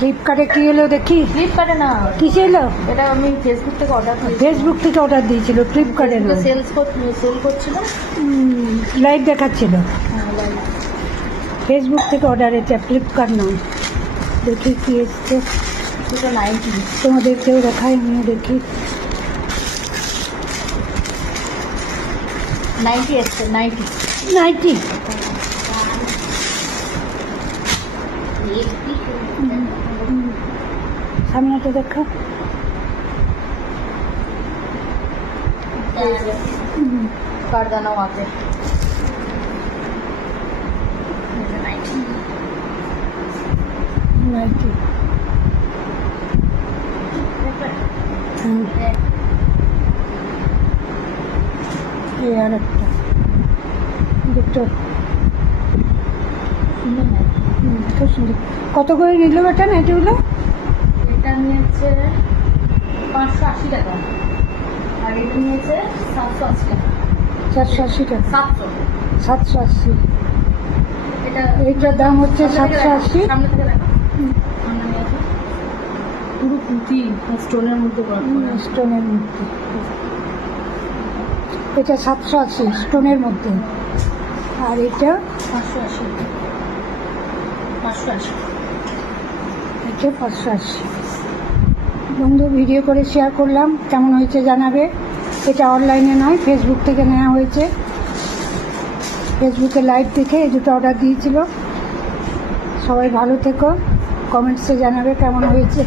ফ্লিপকার্টে কি এলো দেখি? ফ্লিপকার্টে না, কিসে এলো? এটা আমি ফেসবুক থেকে অর্ডার করি। ফেসবুক থেকে অর্ডার দিয়েছিল, ফ্লিপকার্টে না। সেল করছিল। লাইভ দেখাচ্ছিল। হ্যাঁ, লাইভ। ফেসবুক থেকে অর্ডার, এটা ফ্লিপকার্ট নয়। দেখি কি এসছে, দুটো 90। তোমাদেরকেও দেখাই, আমিও দেখি। 90 এসছে, 90। নাইটি। সামনেটা দেখা। কারদানা আছে। নাইটি। এই আর একটা দুটো। খুব সুন্দর। কত করে নিল বেটা নাইটিগুলো? এটা নিয়েছে 580 টাকা, আর এটা নিয়েছে 780 টাকা। 480 টাকা। 700। 780। এটা এইটার দাম হচ্ছে 780। সামনে থেকে দেখা। সামনে নিয়ে আসো। পুরো পুঁতি স্টোনের মধ্যে করা। স্টোনের মধ্যে। এটা 780 স্টোনের মধ্যে, আর এটা 580। 580। এটা 580। বন্ধু, ভিডিও করে শেয়ার করলাম, কেমন হয়েছে জানাবে। এটা অনলাইনে নয়, ফেসবুক থেকে নেওয়া হয়েছে। ফেসবুকে লাইভ দেখে এই দুটো অর্ডার দিয়েছিল। সবাই ভালো থেকো, কমেন্টসে জানাবে কেমন হয়েছে।